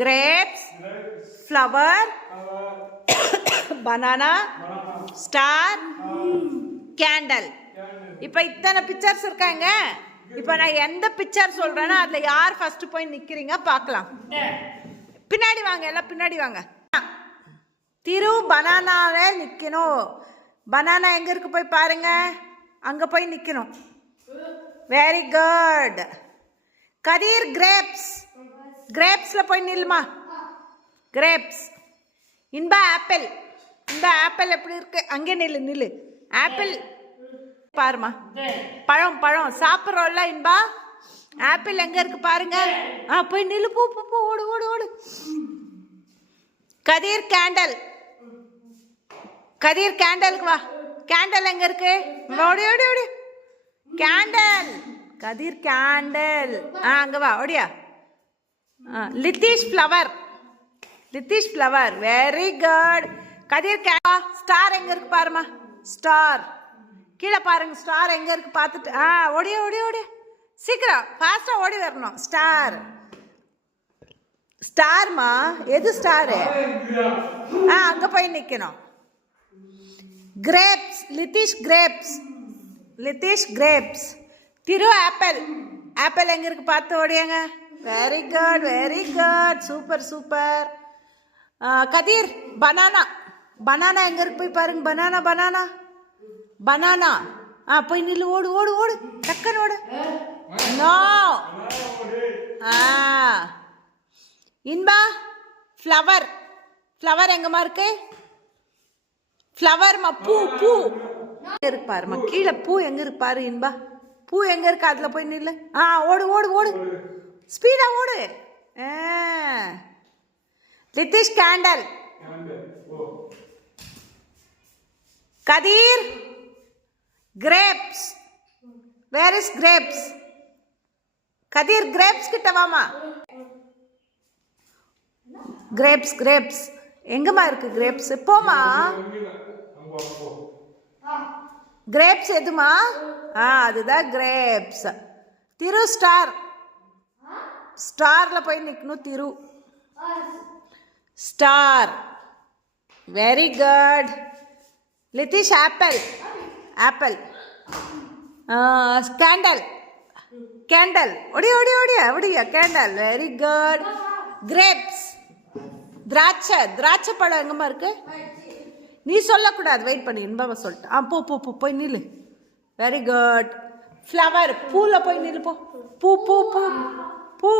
grapes, flower, banana, star, candle. இப்போ இத்தனை pictures இருக்காங்க. இப்போ நான் எந்த பிக்சர் சொல்றேனோ அதுல யார் ஃபர்ஸ்ட் போய் நிக்கிறீங்க பார்க்கலாம். பின்னாடி வாங்க, எல்லாம் பின்னாடி வாங்க. திரு பனானால நிக்கணும். பனானா எங்க இருக்கு போய் பாருங்க. அங்க போய் நிக்கணும். Very good. கதீர் கிரேப்ஸ். கிரேப்ஸ்ல போய் நில்லுமா. Grapes. Inba apple. Inba apple எப்படி இருக்கு? அங்கே நில்லு நில்லு. ஆப்பிள் பாருமா. பழம் பழம் சாப்பிட்றோம்ல இன்பா. ஆப்பிள் எங்க இருக்கு பாருங்க. போய் நில்லு. பூ பூ பூ ஓடு ஓடு ஓடு. கதீர் கேண்டல். கதீர் கேண்டலுக்கு வா. கேண்டல் எங்க இருக்கு? ஓடி ஓடி ஓடி. கேண்டல். கதீர் கேண்டல். அங்க வா ஓடியா. Lithish flower. Lithish flower. Very good. Kathir star எங்க இருக்கு பாருமா. ஸ்டார் கீழே பாருங்க. ஸ்டார் எங்க இருக்கு பார்த்துட்டு ஓடி ஓடி ஓடி. சீக்கிரம் ஃபாஸ்டா ஓடி வரணும். ஸ்டார். ஸ்டார்மா எது ஸ்டாரு? அங்க போய் நிக்கணும். Grapes. Lithish grapes. Lithish grapes. Thiru apple. Apple எங்க இருக்கு பார்த்து ஓடியாங்க. Very good very good. Super super. Kathir banana. Banana எங்க இருக்கு போய் பாருங்க. Banana banana banana. போய் நில்லு. ஓடு ஓடு ஓடு. டக்குன்னு ஓடு. நோ. இன்பா ஃப்ளவர். ஃப்ளவர் எங்கம்மா இருக்கு? ஃப்ளவர்மா பூ பூ இருக்கு பாருமா. கீழே பூ எங்க இருக்கு பாரு இன்பா. பூ எங்க இருக்கு அதுல போய் நில்லு. ஓடு ஓடு ஓடு. ஸ்பீடா ஓடு. Lithish candle. Kathir grapes. Where is grapes? Kathir grapes கிட்ட வாமா. கிரேப்ஸ் கிரேப்ஸ் எங்கம்மா இருக்கு கிரேப்ஸ்? போமா. கிரேப்ஸ் எதுமா? அதுதான் கிரேப்ஸ். திரு ஸ்டார். ஸ்டார்ல போய் நிக்கணும். Thiru star. Very good. Lithish apple. Apple. Candle. Candle. ஓடி ஓடி ஓடியா ஓடியா. கேண்டல். Very good. கிரேப்ஸ். திராட்சை. திராட்சை பழம் எங்கம்மா இருக்கு? நீ சொல்லக்கூடாது. வெயிட் பண்ணி இன்பாவை சொல்லிட்டு. பூ பூ பூ போய் நில்லு. Very good. ஃப்ளவர். பூவில் போய் நில்லு. போ. பூ பூ பூ பூ.